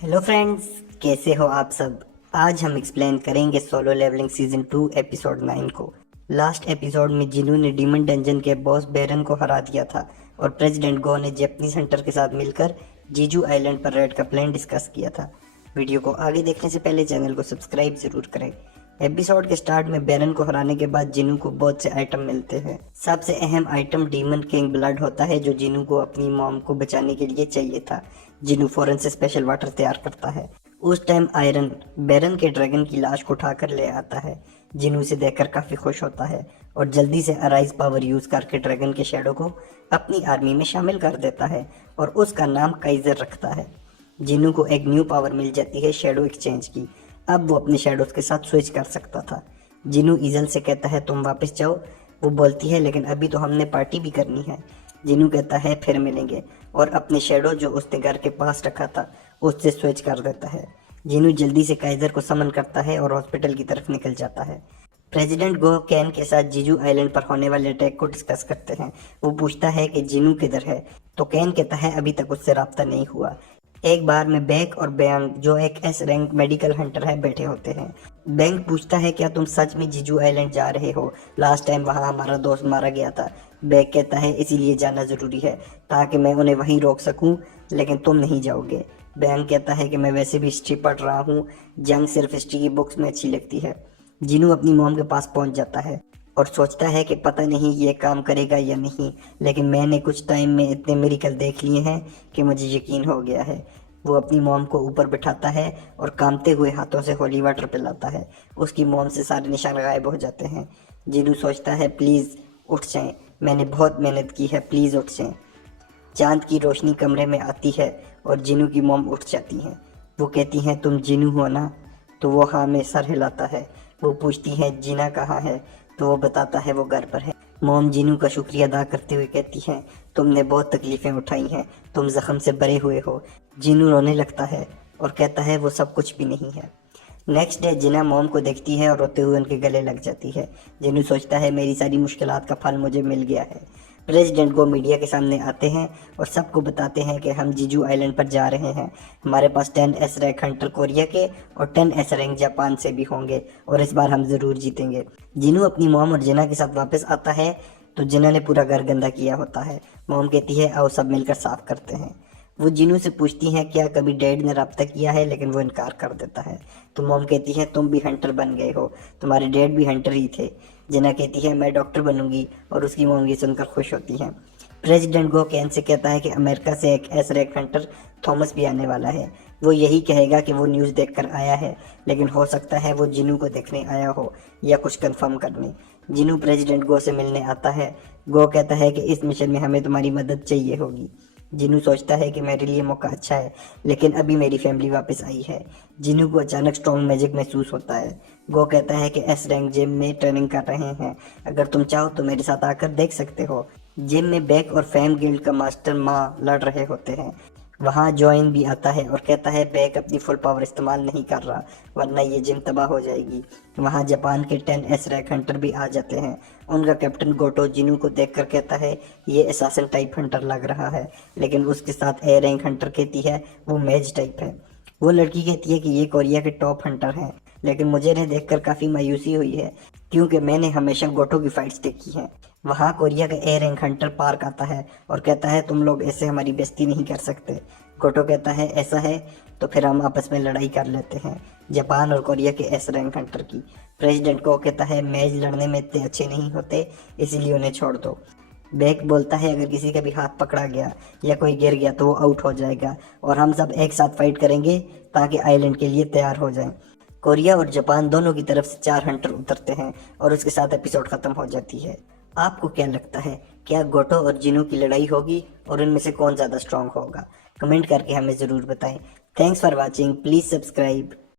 Hello friends, कैसे हो आप सब। आज हम एक्सप्लेन करेंगे सोलो लेवलिंग सीजन 2 एपिसोड 9 को। लास्ट एपिसोड में जिनू ने डीमन डंजन के बॉस बेरन को हरा दिया था और प्रेसिडेंट गो ने जैपनीज हंटर के साथ मिलकर जीजू आइलैंड पर रेड का प्लान डिस्कस किया था। वीडियो को आगे देखने से पहले चैनल को सब्सक्राइब जरूर करें। एपिसोड के स्टार्ट में बेरन को हराने के बाद जिनू को बहुत से आइटम मिलते हैं। सबसे अहम आइटम डीमन किंग ब्लड होता है जो जिनू को अपनी मॉम को बचाने के लिए चाहिए था। जिनू फौरन से स्पेशल वाटर तैयार करता है। उस टाइम आयरन बेरन के ड्रैगन की लाश को उठाकर ले आता है। जिनू से देखकर काफी खुश होता है और जल्दी से अराइज पावर यूज करके ड्रैगन के शैडो को अपनी आर्मी में शामिल कर देता है और उसका नाम काइजर रखता है। जिनू को एक न्यू पावर मिल जाती है शैडो एक्सचेंज की। अब वो अपने शैडोज के साथ स्विच कर सकता था। जिनू ईजल से कहता है तुम वापस जाओ। वो बोलती है लेकिन अभी तो हमने पार्टी भी करनी है। जिनू कहता है फिर मिलेंगे और अपने शैडो जो उसने घर के पास रखा था उससे स्विच कर देता है। जिनू जल्दी से काइजर को समन करता है और हॉस्पिटल की तरफ निकल जाता है। प्रेसिडेंट गो कैन के साथ जीजू आइलैंड पर होने वाले अटैक को डिस्कस करते हैं। वो पूछता है कि जिनू किधर है तो कैन कहता है अभी तक उससे राब्ता नहीं हुआ। एक बार में बैंक और बैंग जो एक एस रैंक मेडिकल हंटर है बैठे होते हैं। बैंक पूछता है क्या तुम सच में जीजू आइलैंड जा रहे हो? लास्ट टाइम वहाँ हमारा दोस्त मारा गया था। बैंक कहता है इसीलिए जाना जरूरी है ताकि मैं उन्हें वहीं रोक सकूं, लेकिन तुम नहीं जाओगे। बैंक कहता है कि मैं वैसे भी हिस्ट्री पढ़ रहा हूँ, जंग सिर्फ हिस्ट्री की बुक्स में अच्छी लगती है। जिनू अपनी मॉम के पास पहुंच जाता है और सोचता है कि पता नहीं ये काम करेगा या नहीं, लेकिन मैंने कुछ टाइम में इतने मिरेकल देख लिए हैं कि मुझे यकीन हो गया है। वो अपनी मॉम को ऊपर बिठाता है और कांपते हुए हाथों से होली वाटर पिलाता है। उसकी मॉम से सारे निशान गायब हो जाते हैं। जिनू सोचता है प्लीज़ उठ जाएं, मैंने बहुत मेहनत की है, प्लीज़ उठ जाएं। चांद की रोशनी कमरे में आती है और जिनू की मॉम उठ जाती हैं। वो कहती हैं तुम जिनू हो ना? तो वो हाँ में सर हिलाता है। वो पूछती है जीना कहाँ है? तो वो बताता है वो घर पर है। मॉम जिनू का शुक्रिया अदा करते हुए कहती है तुमने बहुत तकलीफ़ें उठाई हैं, तुम जख्म से बरे हुए हो। जिनू रोने लगता है और कहता है वो सब कुछ भी नहीं है। नेक्स्ट डे जिना मॉम को देखती है और रोते हुए उनके गले लग जाती है। जिनू सोचता है मेरी सारी मुश्किलात का फल मुझे मिल गया है। प्रेसिडेंट को मीडिया के सामने आते हैं और सबको बताते हैं कि हम जीजू आइलैंड पर जा रहे हैं। हमारे पास 10 एस रैंक हंटर कोरिया के और 10 एस रैंक जापान से भी होंगे और इस बार हम ज़रूर जीतेंगे। जिनू अपनी मॉम और जिना के साथ वापस आता है तो जिना ने पूरा घर गंदा किया होता है। मॉम कहती है आओ सब मिलकर साफ करते हैं। वो जिनू से पूछती हैं क्या कभी डैड ने रब्ता किया है, लेकिन वो इनकार कर देता है। तो मॉम कहती है तुम भी हंटर बन गए हो, तुम्हारे डैड भी हंटर ही थे। जिना कहती है मैं डॉक्टर बनूंगी और उसकी मॉम ये सुनकर खुश होती हैं। प्रेसिडेंट गो कैन से कहता है कि अमेरिका से एक एस रैंक हंटर थॉमस भी आने वाला है। वो यही कहेगा कि वो न्यूज़ देखकर आया है, लेकिन हो सकता है वो जिनू को देखने आया हो या कुछ कंफर्म करने। जिनू प्रेसिडेंट गो से मिलने आता है। गो कहता है कि इस मिशन में हमें तुम्हारी मदद चाहिए होगी। जिनू सोचता है कि मेरे लिए मौका अच्छा है, लेकिन अभी मेरी फैमिली वापस आई है। जिनू को अचानक स्ट्रॉन्ग मैजिक महसूस होता है। गो कहता है कि एस रैंक जिम में ट्रेनिंग कर रहे हैं, अगर तुम चाहो तो मेरे साथ आकर देख सकते हो। जिम में बैक और फैम गिल्ड का मास्टर माँ लड़ रहे होते हैं। वहाँ जॉइन भी आता है और कहता है बैक अपनी फुल पावर इस्तेमाल नहीं कर रहा वरना ये जिम तबाह हो जाएगी। वहाँ जापान के 10 एस रैंक हंटर भी आ जाते हैं। उनका कैप्टन गोटो जिनू को देखकर कहता है ये एसासिन टाइप हंटर लग रहा है, लेकिन उसके साथ ए रैंक हंटर कहती है वो मेज टाइप है। वो लड़की कहती है कि ये कोरिया के टॉप हंटर हैं, लेकिन मुझे इन्हें देखकर काफ़ी मायूसी हुई है क्योंकि मैंने हमेशा गोटो की फाइट्स देखी हैं। वहाँ कोरिया का ए रैंक हंटर पार्क आता है और कहता है तुम लोग ऐसे हमारी बेइज्जती नहीं कर सकते। गोटो कहता है ऐसा है तो फिर हम आपस में लड़ाई कर लेते हैं, जापान और कोरिया के एस रैंक हंटर की। प्रेसिडेंट को कहता है मैच लड़ने में इतने अच्छे नहीं होते, इसीलिए उन्हें छोड़ दो। बैक बोलता है अगर किसी का भी हाथ पकड़ा गया या कोई गिर गया तो वो आउट हो जाएगा और हम सब एक साथ फाइट करेंगे ताकि आइलैंड के लिए तैयार हो जाएं। कोरिया और जापान दोनों की तरफ से 4 हंटर उतरते हैं और उसके साथ एपिसोड खत्म हो जाती है। आपको क्या लगता है, क्या गोटो और जिनू की लड़ाई होगी और उनमें से कौन ज़्यादा स्ट्रांग होगा? कमेंट करके हमें ज़रूर बताएं। Thanks for watching, please subscribe.